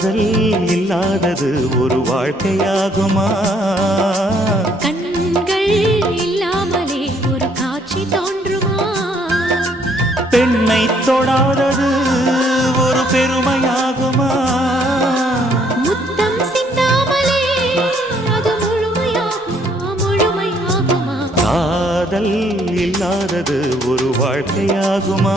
காதல் இல்லாதது ஒரு வாழ்க்கையாகுமா? கண்கள் இல்லாமலே ஒரு காட்சி தோன்றுமா? பெண்ணை தொடாதது ஒரு பெருமையாகுமா? முத்தம் சிந்தாமலே அது முழுமையாகுமா? முழுமையாகுமா? காதல் இல்லாதது ஒரு வாழ்க்கையாகுமா?